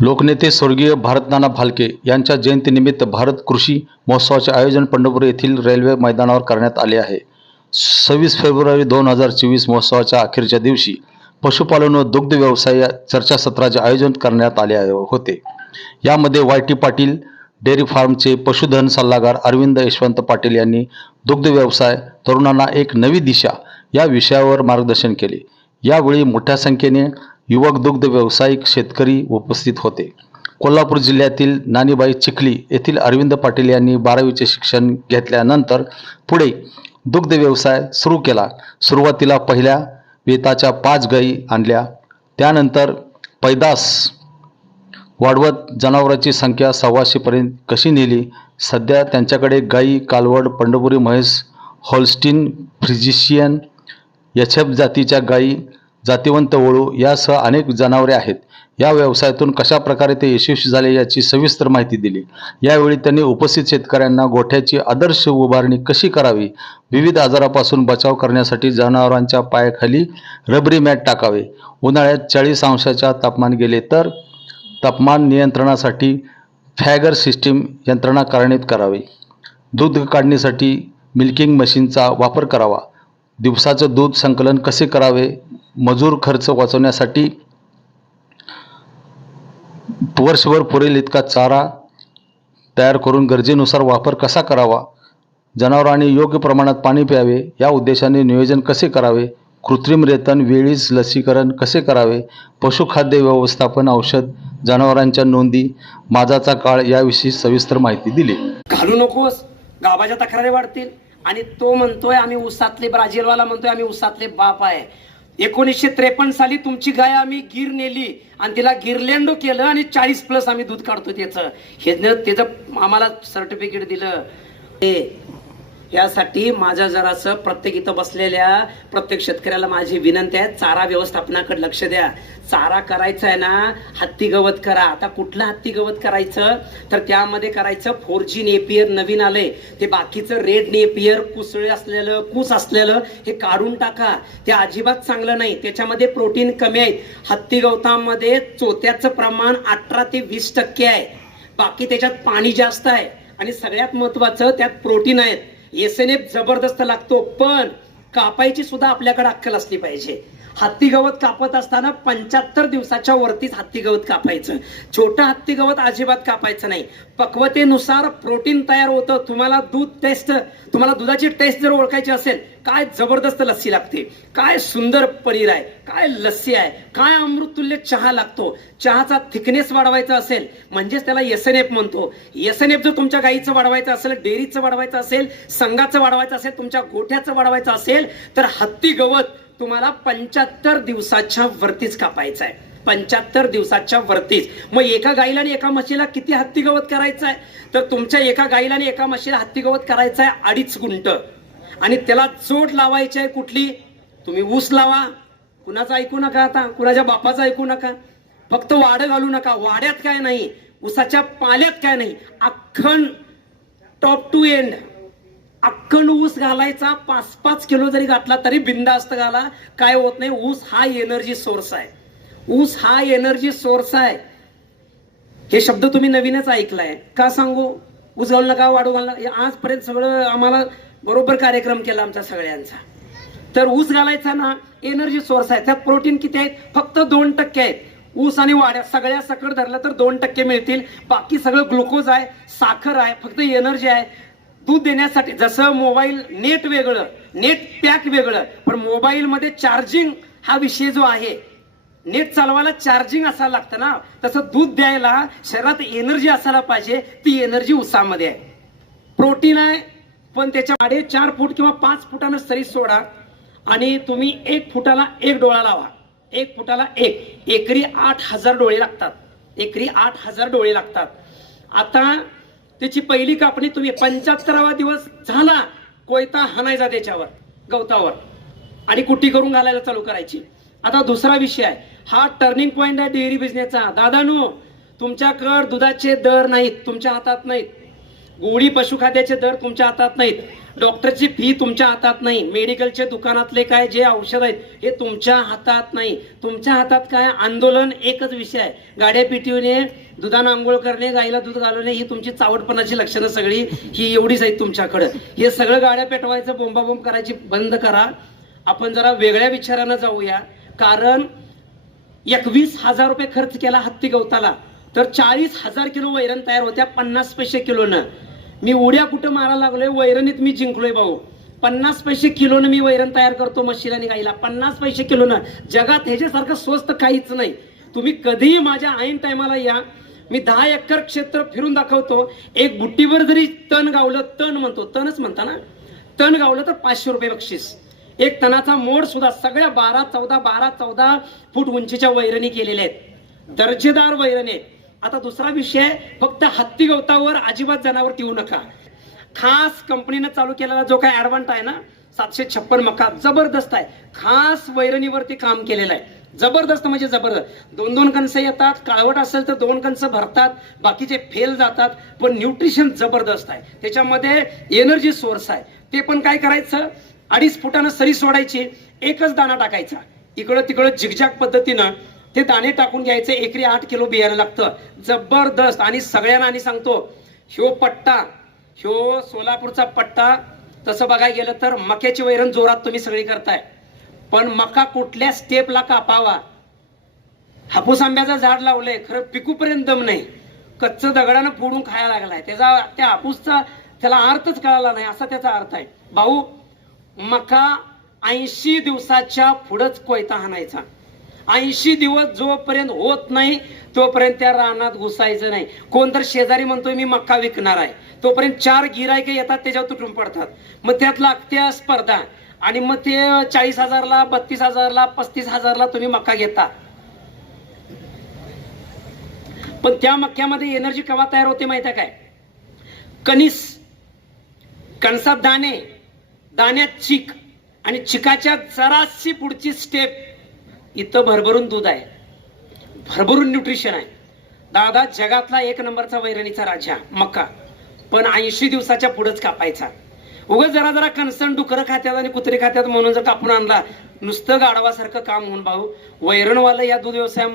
लोकनेते स्वर्गीय भारतनाना भालके यांच्या जयंतीनिमित्त भारत कृषी महोत्सवाचे आयोजन पंढरपूर येथील रेल्वे मैदानावर करण्यात आले आहे. सव्वीस फेब्रुवारी दोन हजार चोवीस महोत्सवाच्या अखेरच्या दिवशी पशुपालन व दुग्ध व्यवसाय या चर्चासत्राचे आयोजन करण्यात आले होते. यामध्ये वाय टी पाटील डेअरी फार्मचे पशुधन सल्लागार अरविंद यशवंत पाटील यांनी दुग्ध व्यवसाय तरुणांना एक नवी दिशा या विषयावर मार्गदर्शन केले. यावेळी मोठ्या संख्येने युवक दुग्ध व्यावसायिक शेतकरी उपस्थित होते. कोल्हापूर जिल्ह्यातील नानीबाई चिखली येथील अरविंद पाटील यांनी बारावीचे शिक्षण घेतल्यानंतर पुढे दुग्ध व्यवसाय सुरू केला. सुरुवातीला पहिल्या वेताच्या पाच गायी आणल्या. त्यानंतर पैदास वाढवत जनावरांची संख्या सव्वाशेपर्यंत कशी नेली? सध्या त्यांच्याकडे गाई कालवड पंढरपुरी म्हैस होल्स्टीन फ्रिजिशियन एच एफ जातीच्या गायी जातिवंत वळू यासह अनेक जनावरे आहेत. या व्यवसायातून कशा प्रकारे ते यशस्वी झाले याची सविस्तर माहिती दिली. यावेळी त्यांनी उपस्थित शेतकऱ्यांना गोठ्याची आदर्श उभारणी कशी करावी? विविध आजारापासून बचाव करण्यासाठी जनावरांच्या पायाखाली रबरी मॅट टाकावे. उन्हाळ्यात चाळीस अंशाच्या तापमान गेले तर तापमान नियंत्रणासाठी फॅगर सिस्टीम यंत्रणा कार्यान्वित करावी. दूध काढणीसाठी मिल्किंग मशीनचा वापर करावा. दिवसाचं दूध संकलन कसे करावे? मजूर खर्च वाचवण्यासाठी वर्षभर पुरेल इतका चारा तयार करून गरजेनुसार वापर कसा करावा? जनावरांनी योग्य प्रमाणात पाणी प्यावे या उद्देशाने नियोजन कसे करावे? कृत्रिम रेतन वेळीच लसीकरण कसे करावे? पशुखाद्य व्यवस्थापन औषध जनावरांच्या नोंदी माझाचा काळ याविषयी सविस्तर माहिती दिली. घालू नकोस गावाच्या तक्रारी वाढतील. आणि तो म्हणतोय आम्ही उसातले ब्राझीलवाला म्हणतोय आम्ही उसातले बाप आहे. एकोणीसशे त्रेपन्न साली तुमची गाय आम्ही गिर नेली आणि तिला गिरलँडो केलं आणि चाळीस प्लस आम्ही दूध काढतो त्याचं. हे त्याचं आम्हाला सर्टिफिकेट दिलं. यासाठी माझ्या जरासं प्रत्येक इथं बसलेल्या प्रत्येक शेतकऱ्याला माझी विनंती आहे. चारा व्यवस्थापनाकडे लक्ष द्या. चारा करायचा आहे ना हत्ती गवत करा. आता कुठलं हत्ती गवत करायचं? तर त्यामध्ये करायचं फोर जी नेपियर नवीन आलंय. ते बाकीचं रेड नेपियर कुसळे असलेलं कूस असलेलं हे काढून टाका. ते अजिबात चांगलं नाही. त्याच्यामध्ये प्रोटीन कमी आहेत. हत्ती गवतामध्ये चोत्याचं प्रमाण अठरा ते वीस टक्के आहे. बाकी त्याच्यात पाणी जास्त आहे. आणि सगळ्यात महत्वाचं त्यात प्रोटीन आहेत. एस एन एफ जबरदस्त लागतो पण कापायची सुद्धा आपल्याकडे अक्कल असली पाहिजे. हत्ती गवत कापत असताना पंच्याहत्तर दिवसाच्या वरतीच हत्ती गवत कापायचं. छोटं हत्ती गवत अजिबात कापायचं नाही. पक्वतेनुसार प्रोटीन तयार होतं. तुम्हाला दूध टेस्ट तुम्हाला दुधाची टेस्ट जर ओळखायची असेल काय जबरदस्त लस्सी लागते? काय सुंदर पनीर आहे? काय लस्सी आहे? काय अमृततुल्य चहा लागतो? चहाचा थिकनेस वाढवायचा असेल म्हणजेच त्याला एस एन एफ म्हणतो. एस एन एफ जर तुमच्या गाईचं वाढवायचं असेल डेअरीचं वाढवायचं असेल संघाचं वाढवायचं असेल तुमच्या गोठ्याचं वाढवायचं असेल तर हत्ती गवत तुम्हाला पंच्याहत्तर दिवसाच्या वरतीच कापायचं आहे पंच्याहत्तर दिवसाच्या वरतीच. मग एका गाईला आणि एका म्हशीला किती हत्ती गवत करायचं आहे तर तुमच्या एका गाईला आणि एका म्हशीला हत्ती गवत करायचं आहे अडीच गुंट आणि त्याला जोड लावायची आहे कुठली? तुम्ही ऊस लावा. कुणाचं ऐकू नका आता? कुणाच्या बापाचं ऐकू नका? फक्त वाडं घालू नका. वाड्यात काय नाही. ऊसाच्या पाल्यात काय नाही. अख्खन टॉप टू एंड अख्खंड ऊस घालायचा पाच पाच किलो जरी घातला तरी बिंदास्त घाला. काय होत नाही ऊस हा एनर्जी सोर्स आहे. ऊस हा एनर्जी सोर्स आहे. हे शब्द तुम्ही नवीनच ऐकलाय. का सांगू? ऊस घालू नका वाढू घालू आजपर्यंत सगळं आम्हाला बरोबर कार्यक्रम केला आमचा सगळ्यांचा. तर ऊस घालायचा ना एनर्जी सोर्स आहे. त्यात प्रोटीन किती आहेत? फक्त दोन टक्के आहेत. ऊस आणि वाड्या सगळ्या सकट धरलं तर दोन टक्के मिळतील. बाकी सगळं ग्लुकोज आहे साखर आहे फक्त एनर्जी आहे. दूध देण्यासाठी जसं मोबाईल नेट वेगळं नेट पॅक वेगळं पण मोबाईलमध्ये चार्जिंग हा विषय जो आहे नेट चालवायला चार्जिंग असायला लागतं ना तसं दूध द्यायला शरीरात एनर्जी असायला पाहिजे ती एनर्जी उसामध्ये आहे. प्रोटीन आहे पण त्याच्या वाडे चार फूट किंवा पाच फुटानं सरी सोडा आणि तुम्ही एक फुटाला एक डोळा लावा. एक फुटाला एक. एकरी आठ हजार डोळे लागतात. एकरी आठ हजार डोळे लागतात. आता त्याची पहिली कापणी तुम्ही पंच्याहत्तरावा दिवस झाला कोयता हाणायचा त्याच्यावर गवतावर. आणि कुट्टी करून घालायला चालू करायची. आता दुसरा विषय आहे. हा टर्निंग पॉईंट आहे डेअरी बिझनेसचा दादानो तुमच्याकडं दुधाचे दर नाहीत तुमच्या हातात नाहीत. गोळी पशुखाद्याचे दर तुमच्या हातात नाहीत. डॉक्टरची फी तुमच्या हातात नाही. मेडिकलचे दुकानातले काय जे औषध आहेत हे तुमच्या हातात नाही. तुमच्या हातात काय? आंदोलन एकच विषय आहे. गाड्या पिटवणे दुधानं आंघोळ करणे गाईला दूध घालवणे ही तुमची चावटपणाची लक्षणं सगळी ही एवढीच आहेत तुमच्याकडं. हे सगळं गाड्या पेटवायचं बोंबाबोंब करायची बंद करा. आपण जरा वेगळ्या विचारानं जाऊया. कारण एकवीस हजार रुपये खर्च केला हत्ती गवताला. तर चाळीस हजार किलो वैरण तयार होत्या पन्नास पैसे किलोनं. मी उड्या कुठं मारायला लागलोय वैरणीत मी जिंकलोय भाऊ. पन्नास पैसे किलोनं मी वैरण तयार करतो मशीला आणि गाईला. पन्नास पैसे किलोनं. जगात ह्याच्यासारखं स्वस्त काहीच नाही. तुम्ही कधीही माझ्या ऐन टायमाला या. मी दहा एकर क्षेत्र फिरून दाखवतो. एक बुट्टीवर जरी तण गावलं तण म्हणतो तणच म्हणता ना? तण गावलं तर पाचशे रुपये बक्षीस. एक तणाचा मोड सुद्धा सगळ्या बारा चौदा बारा चौदा फूट उंचीच्या वैरणी केलेल्या आहेत. दर्जेदार वैरणी आहेत. आता दुसरा विषय फक्त हत्ती गवतावर अजिबात जनावर येऊ नका. खास कंपनीनं चालू केलेला जो काय ऍडव्हान्ट आहे ना सातशे छप्पन मका जबरदस्त आहे. खास वैरणीवरती काम केलेलं आहे. जबरदस्त म्हणजे जबरदस्त. दोन दोन कणसं येतात काळवट असेल तर दोन कणसं भरतात बाकीचे फेल जातात पण न्यूट्रिशन जबरदस्त आहे. त्याच्यामध्ये एनर्जी सोर्स आहे. ते पण काय करायचं? अडीच फुटानं सरी सोडायची. एकच दाणा टाकायचा. इकडं तिकडं झिगझॅग पद्धतीनं ते दाणे टाकून घ्यायचे एकरी आठ किलो बियाणं लागतं. जबरदस्त. आणि सगळ्यांना आणि सांगतो ह्यो पट्टा ह्यो सोलापूरचा पट्टा तसं बघायला गेलं तर मक्याची वैरण जोरात तुम्ही सगळी करताय. पण मका कुठल्या स्टेपला कापावा? हापूस आंब्याचं झाड लावलंय खरं पिकूपर्यंत दम नाही. कच्चं दगडानं फोडून खायला लागलाय. त्याचा त्या हापूसचा त्याला अर्थच कळाला नाही असा त्याचा अर्थ आहे. भाऊ मका ऐंशी दिवसाच्या पुढंच कोयता हाणायचा ऐंशी दिवस जोपर्यंत होत नाही तोपर्यंत त्या रानात घुसायचं नाही. कोण तर शेजारी म्हणतोय मी मक्का विकणार आहे. तोपर्यंत चार गिरायके येतात त्याच्यावर तुटून पडतात. मग त्यात लागत्या स्पर्धा. आणि मग ते चाळीस हजारला बत्तीस हजारला पस्तीस हजारला तुम्ही मक्का घेता. पण त्या मक्क्यामध्ये एनर्जी केव्हा तयार होते माहिती आहे काय? कनिस कणसात दाणे दाण्यात चिक. आणि चिकाच्या जराशी पुढची स्टेप इथं भरभरून दूध आहे. भरभरून न्यूट्रिशन आहे. दादा जगातला एक नंबरचा वैरणीचा राजा मक्का. पण ऐंशी दिवसाच्या पुढेच कापायचा. उगं जरा जरा कणसण डुकरं खात्यात आणि कुत्रे खात्यात म्हणून जर कापून आणला नुसतं गाढवासारखं काम होऊन भाऊ वैरणवालं या दूध व्यवसायामध्ये